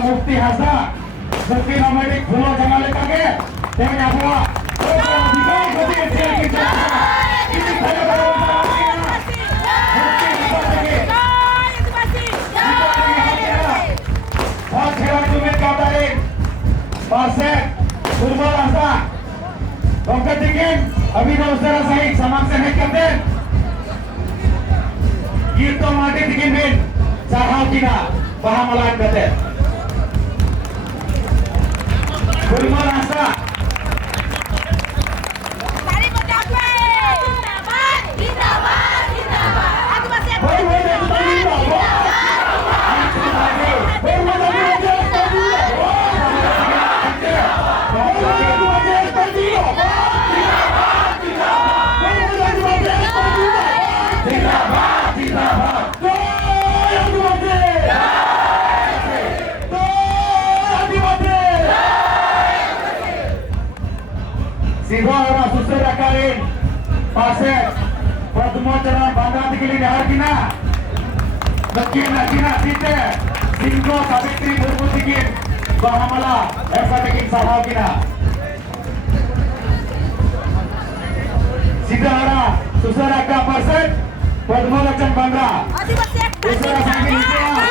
Mufti Hasan, Mufti Nomadik Pulau Jamal Kage, dengan Abua. Pasek, Purbal Asa, Tongkat Tingin, Abhinav Usara Sahik, Samang Senek Kapten. Girto Mati Tingin Bin, Sahau Kina, Bahamalan Kapten. Purbal Asa. Siwa susera karin, Pasek, Padmocharan Bandra Tikili Nehar Kina, Nakin Nakina Site, Singko Savitri Murmu Tikin, Bahamala, Esa Tikin Sahau Kina. Sidahara, susera ka Pasek, Padmocharan Bandra. Susera Sangin Hijau,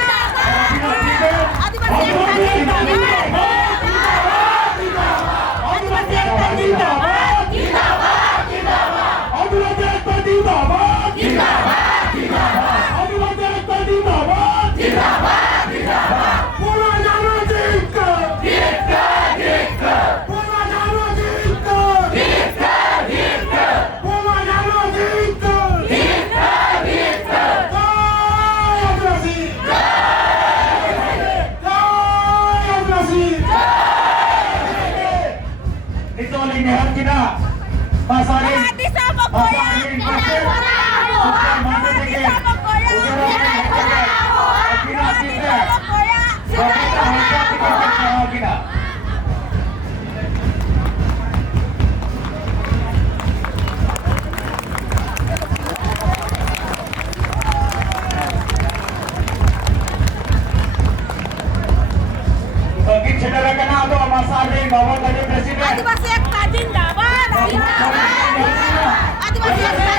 Nehar Kina, Pasarin, Pasarin, Bagi saudara kenal tuh Mas Arvin, Bapak Tadi Presiden. Adivasi Ekta Jindabat. Adivasi Ekta Jindabat. Adivasi Ekta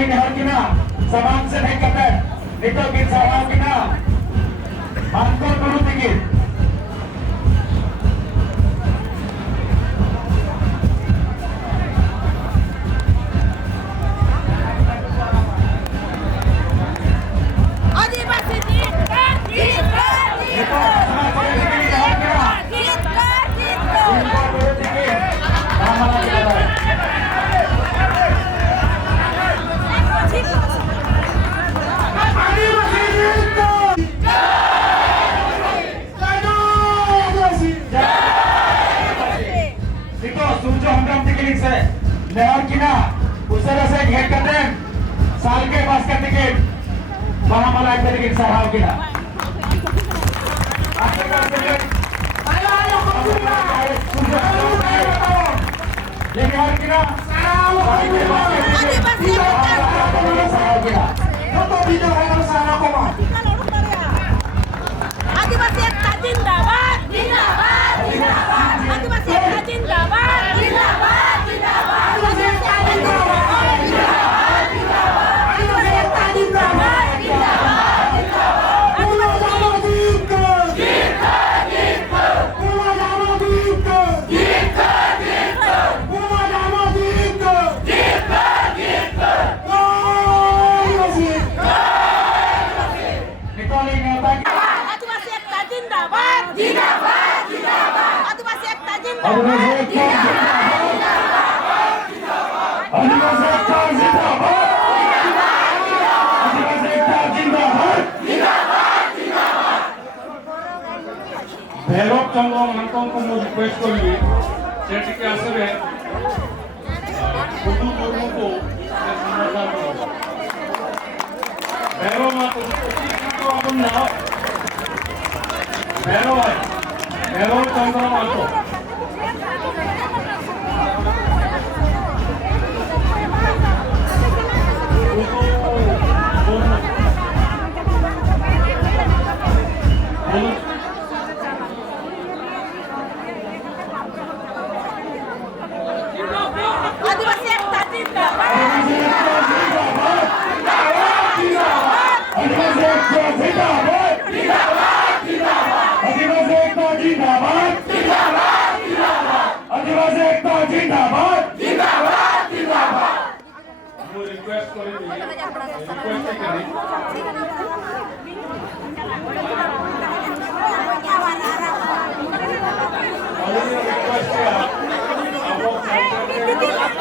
Nehar Kina, Samang Senek Kapten, Nito Git Sahau Kina, Mangkor Dulu Tinggi. Adivasi Jitkar. Nehar Kina, Usara se घेर करते हैं, साल के पास का ticket, Bahamala का ticket Sahau Kina. आपके पास ticket, Nehar Kina, Sahau Kina. Contoh video yang sana koma. Adivasi Ekta Jindabat. Adivasi Ekta Jindabat. Kita एकता जिंदाबाद आदिवासी एकता जिंदाबाद भैरव चंद्र महतो को मैं रिक्वेस्ट करी सेठी के आसरे बुद्धू मुर्मू को संबोधन करो भैरव महतो तो अपन ना भैरव चंद्र महतो आदिवासी एकता जिंदाबाद आदिवासी एकता जिंदाबाद आदिवासी एकता जिंदाबाद आदिवासी एकता जिंदाबाद मैं रिक्वेस्ट करी रिक्वेस्ट करी रिक्वेस्ट किया आप लोग